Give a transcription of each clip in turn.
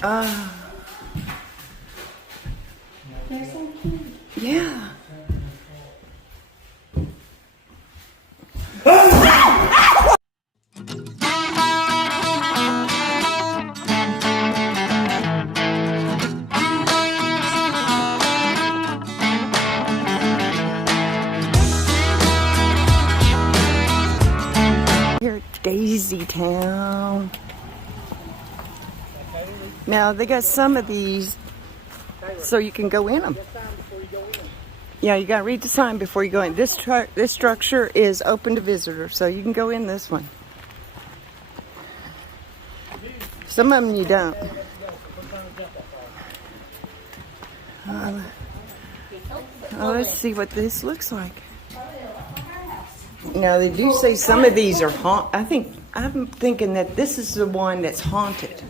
They're so cute. Yeah. Here at Daisy Town. Now they got some of these so you can go in them. Yeah, you gotta read the sign before you go in. This structure is open to visitors, so you can go in this one. Some of them you don't. Let's see what this looks like. Now they do say some of these are haunted. I'm thinking that this is the one that's haunted.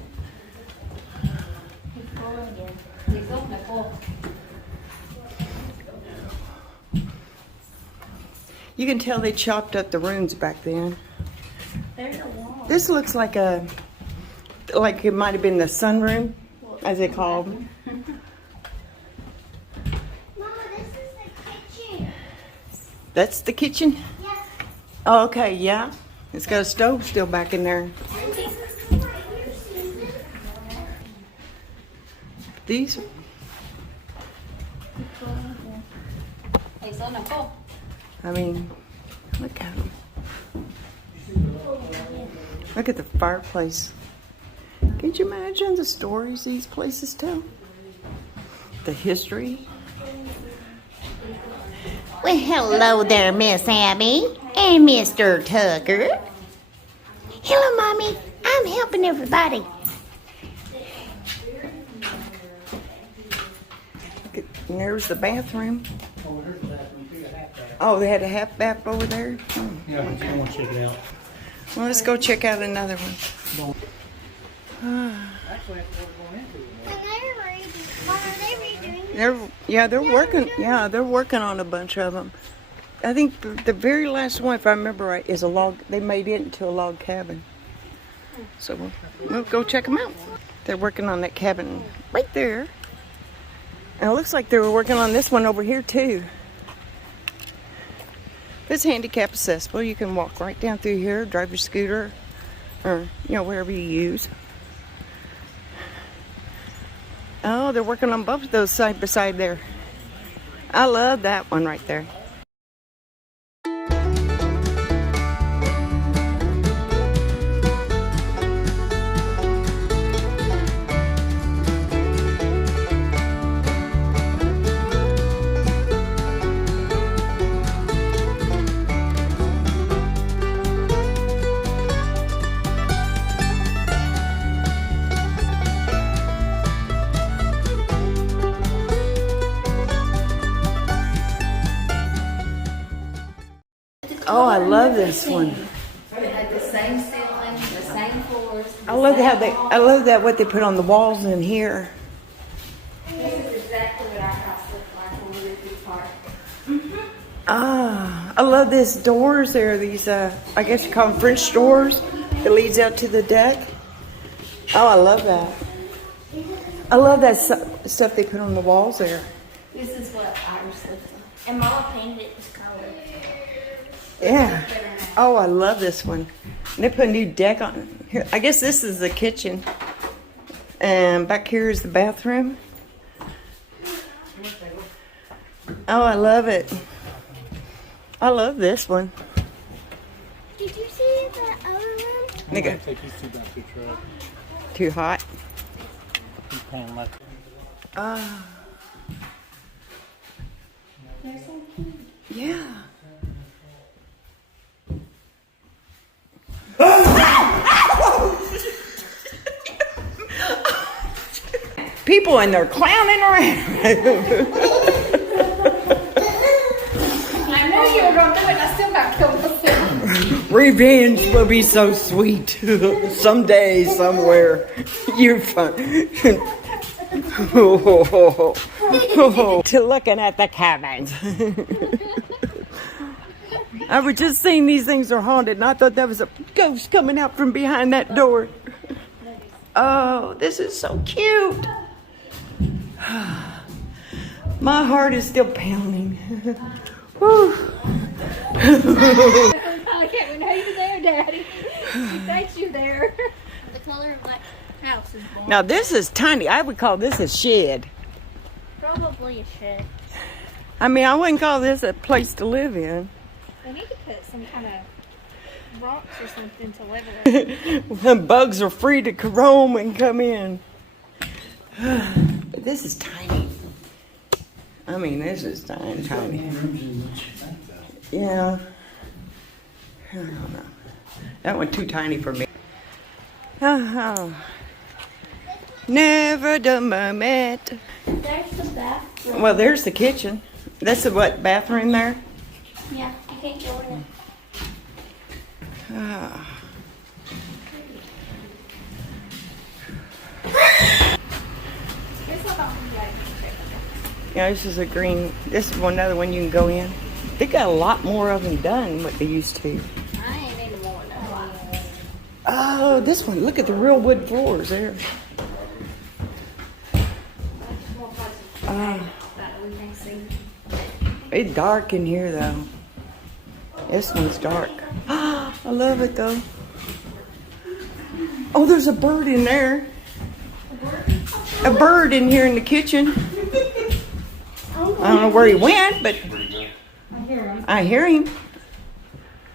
You can tell they chopped up the rooms back then. This looks like it might have been the sunroom, as they call them. Mama, this is the kitchen. That's the kitchen? Yeah. Oh, okay, yeah. It's got a stove still back in there. These. I mean, look at them. Look at the fireplace. Can you imagine the stories these places tell? The history. Well, hello there, Miss Abby and Mr. Tucker. Hello, Mommy. I'm helping everybody. And there's the bathroom. Oh, they had a half bath over there? Yeah, I want to check it out. Well, let's go check out another one. They're working on a bunch of them. I think the very last one, if I remember right, is a log. They made it into a log cabin. So we'll go check them out. They're working on that cabin right there. And it looks like they were working on this one over here too. It's handicap accessible. You can walk right down through here, drive your scooter, or whatever you use. Oh, they're working on both of those side by side there. I love that one right there. Oh, I love this one. It had the same ceiling, the same floors. I love that what they put on the walls in here. This is exactly what our house looked like when we lived in the park. Ah, I love these doors there. These, I guess you call them French doors. It leads out to the deck. Oh, I love that. I love that stuff they put on the walls there. This is what ours looked like. And Mama painted it this color. Yeah. Oh, I love this one. And they put a new deck on here. I guess this is the kitchen. And back here is the bathroom. Oh, I love it. I love this one. Did you see the other room? Nigga. Take these two back to the truck. Too hot. He's paying like They're so cute. Yeah. People and they're clowning around. I know you were going to do it. I still got killed with it. Revenge will be so sweet. Someday, somewhere. You're fun. To looking at the cabins. I was just saying these things are haunted, and I thought that was a ghost coming out from behind that door. Oh, this is so cute. My heart is still pounding. Whew. Okay, we know you're there, Daddy. She thinks you're there. The color of that house is blonde. Now this is tiny. I would call this a shed. Probably a shed. I mean, I wouldn't call this a place to live in. They need to put some kind of rocks or something to level it. When bugs are free to roam and come in. But this is tiny. I mean, this is tiny, tiny. Yeah. I don't know. That one's too tiny for me. Oh. Never the moment. There's the bathroom. Well, there's the kitchen. That's the what, bathroom there? Yeah, you can't go in it. Ah. Here's what I'm going to Yeah, this is a green. This is another one you can go in. They got a lot more of them done than what they used to. I ain't even more than that. Oh, this one. Look at the real wood floors there. It's dark in here though. This one's dark. I love it though. Oh, there's a bird in there. A bird in here in the kitchen. I don't know where he went, but I hear him.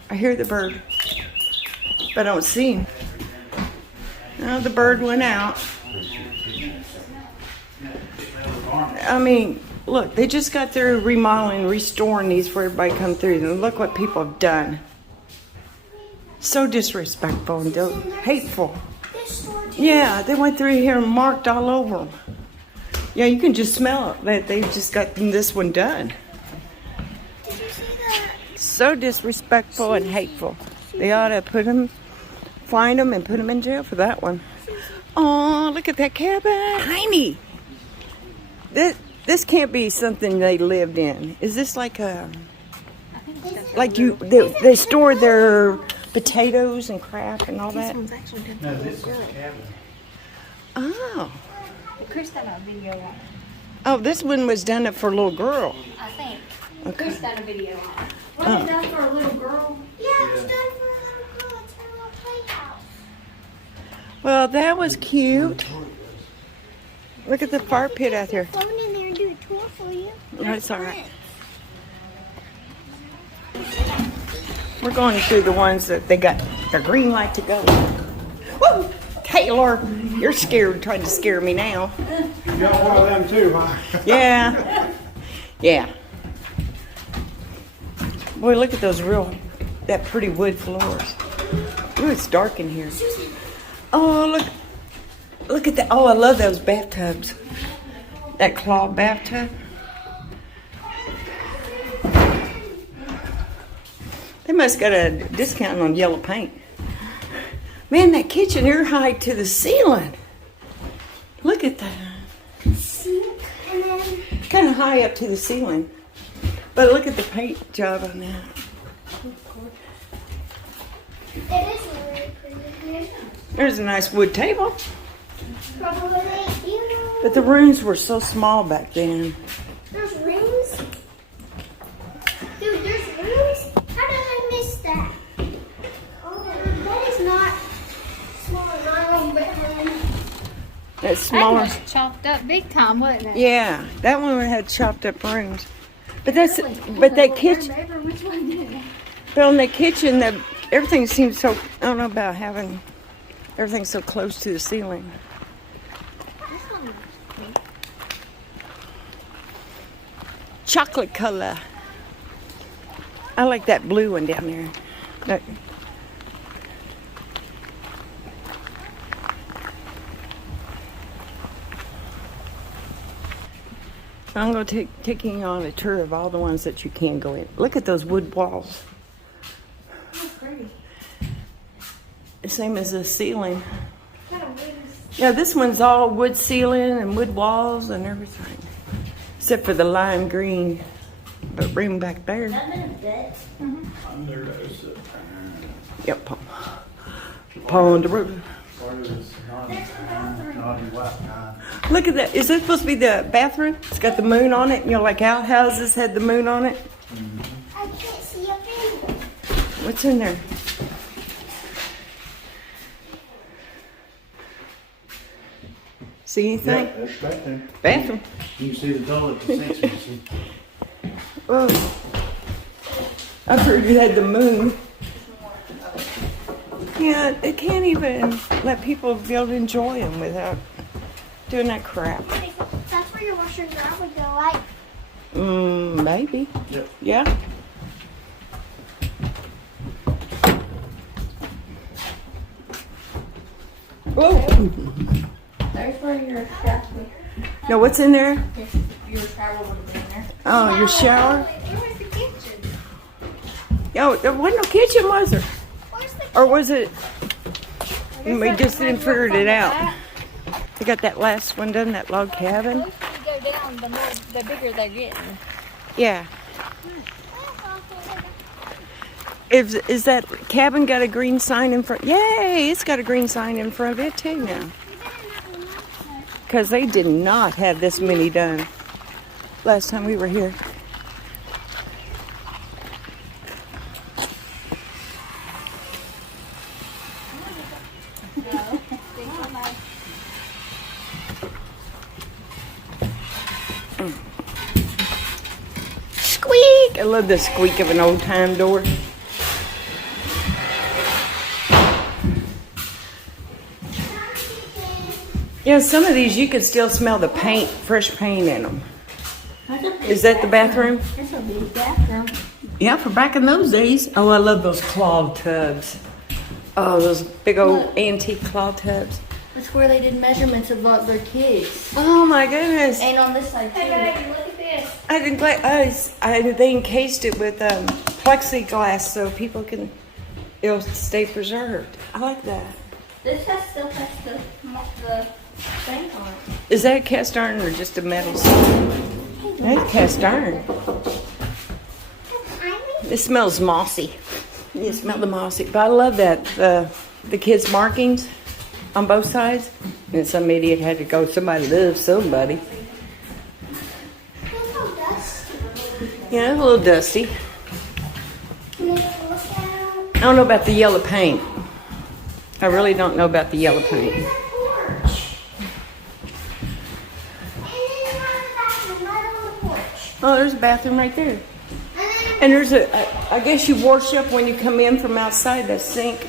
I hear the bird, but I don't see him. Oh, the bird went out. I mean, look, they just got through remodeling, restoring these for everybody to come through. And look what people have done. So disrespectful and hateful. Yeah, they went through here and marked all over them. Yeah, you can just smell it that they've just gotten this one done. Did you see that? So disrespectful and hateful. They ought to find them and put them in jail for that one. Oh, look at that cabin. Tiny. This can't be something they lived in. Is this like a, they store their potatoes and crap and all that? No, this is a cabin. Oh. Chris done a video on it. Oh, this one was done for a little girl. I think. Okay. Chris done a video on it. Was it done for a little girl? Yeah, it's done for a little girl. It's her little playhouse. Well, that was cute. Look at the fire pit out there. Phone in there and do a tour for you. No, it's all right. We're going through the ones that they got their green light to go. Woo! Taylor, you're scared, trying to scare me now. You got one of them too, huh? Yeah. Yeah. Boy, look at those that pretty wood floors. Ooh, it's dark in here. Oh, look at that. Oh, I love those bathtubs. That claw bathtub. They must got a discount on yellow paint. Man, that kitchen, they're high to the ceiling. Look at that. Sink and then Kind of high up to the ceiling. But look at the paint job on that. it is really pretty. There's a nice wood table. Probably you. But the rooms were so small back then. There's rooms. Dude, there's rooms? How did I miss that? Oh, that is not small in my own bedroom. That's That smaller. was chopped up big time, wasn't it? Yeah, that one had chopped up rooms. But that Well, kitchen, remember which one did it? but on the kitchen, everything seems so. I don't know about having everything so close to the ceiling. This one looks pink. Chocolate color. I like that blue one down there. Look. I'm going to taking you on a tour of all the ones that you can go in. Look at those wood walls. Oh, pretty. The same as the ceiling. Kind of wood is- Yeah, this one's all wood ceiling and wood walls and everything. Except for the lime green room back there. Yep. Ponderosa. Naughty white guy. Look at that. Is that supposed to be the bathroom? It's got the moon on it. You know, like outhouses had the moon on it. I can't see a finger. What's in there? See anything? Yeah, that's right there. Bathroom. You can see the toilet, the section, you see. Oh. I've heard you had the moon. Yeah, they can't even let people be able to enjoy them without doing that crap. That's where your washer and dryer would go, right? Maybe. Yep. Yeah. Oh. There's where your shower. No, what's in there? Your shower would have been there. Oh, your shower? Where's the kitchen? Oh, there wasn't no kitchen, was there? Where's the Or was it? We just didn't figure it out. They got that last one done, that log cabin. The closer you go down, the bigger they're getting. Yeah. Is that cabin got a green sign in front? Yay! It's got a green sign in front of it too now. Because they did not have this many done last time we were here. Squeak! I love the squeak of an old time door. Yeah, some of these you can still smell the paint, fresh paint in them. Is that the bathroom? That's a big bathroom. Yeah, for back in those days. Oh, I love those claw tubs. Oh, those big old antique claw tubs. That's where they did measurements of their kids. Oh my goodness! And on this side too. Hey, baby, look at this. I didn't like. They encased it with plexiglass so people can. It'll stay preserved. I like that. This still has the thing on it. Is that cast iron or just a metal? That's cast iron. It smells mossy. You smell the mossy, but I love that the kids' markings on both sides. And some idiot had to go. Somebody loves somebody. Look how dusty. Yeah, a little dusty. Look out. I don't know about the yellow paint. I really don't know about the yellow paint. Here's our porch. And then you have the bathroom right on the porch. Oh, there's a bathroom right there. And then And there's I guess you wash up when you come in from outside, the sink.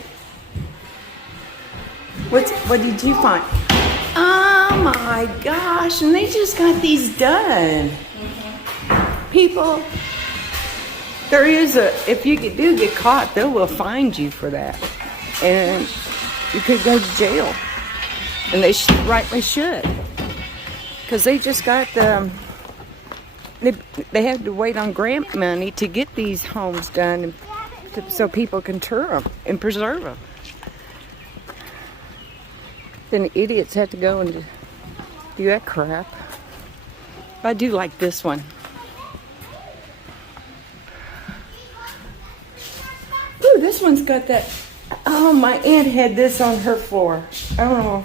What did you find? Oh my gosh, and they just got these done. People, there is if you do get caught, they will find you for that. And you could go to jail. And they rightly should. Because they just got they had to wait on grant money to get these homes done so people can tour them and preserve them. Then the idiots had to go and do that crap. I do like this one. Ooh, this one's got that. Oh, my aunt had this on her floor. I don't know.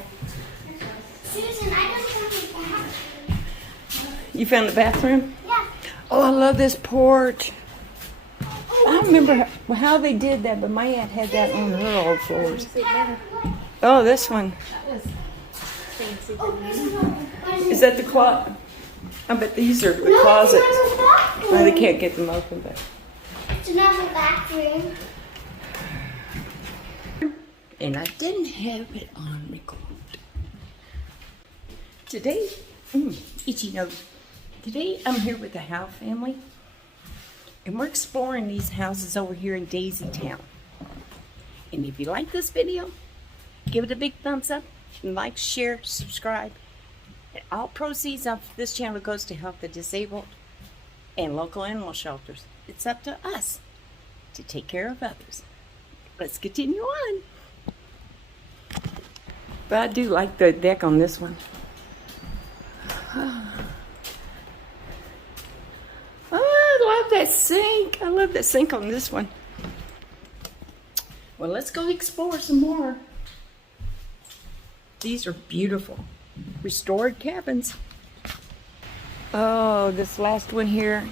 Susan, I just found the bathroom. You found the bathroom? Yeah. Oh, I love this porch. I don't remember how they did that, but my aunt had that on her old floors. Oh, this one. Is that the closet? I bet these are the closets. No, they can't get them open, but. It's another bathroom. And I didn't have it on record. Today, itchy nose. Today I'm here with the Howe family, and we're exploring these houses over here in Daisy Town. And if you like this video, give it a big thumbs up, and like, share, subscribe. And all proceeds of this channel goes to help the disabled and local animal shelters. It's up to us to take care of others. Let's continue on. But I do like the deck on this one. Oh, I love that sink. I love that sink on this one. Well, let's go explore some more. These are beautiful. Restored cabins. Oh, this last one here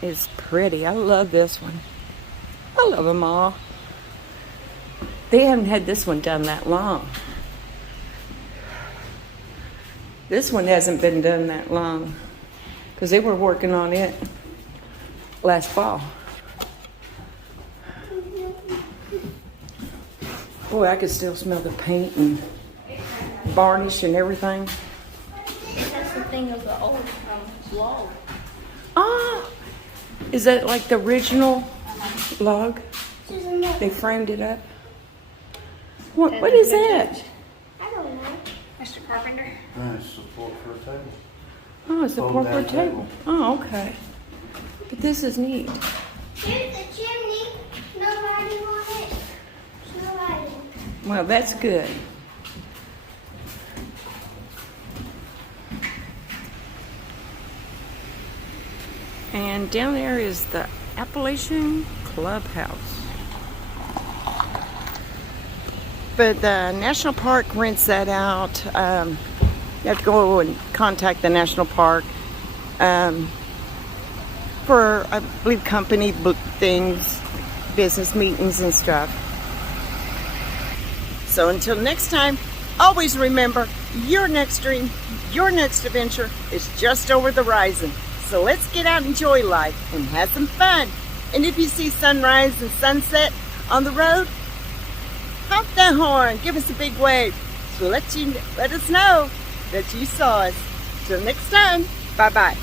is pretty. I love this one. I love them all. They haven't had this one done that long. This one hasn't been done that long because they were working on it last fall. Boy, I could still smell the paint and varnish and everything. That's the thing of the old log. Ah, is that like the original log? They framed it up. What is that? I don't know. Mr. Carpenter. Nice support for a table. Oh, it's a Fold corporate down table. Oh, okay. But this is neat. Here's the chimney. No lighting on it. No lighting. Well, that's good. And down there is the Appalachian Clubhouse. But the National Park rents that out. You have to go and contact the National Park for, I believe, company book things, business meetings and stuff. So until next time, always remember, your next dream, your next adventure is just over the horizon. So let's get out and enjoy life and have some fun. And if you see sunrise and sunset on the road, honk that horn, give us a big wave. So let us know that you saw us. Till next time, bye-bye.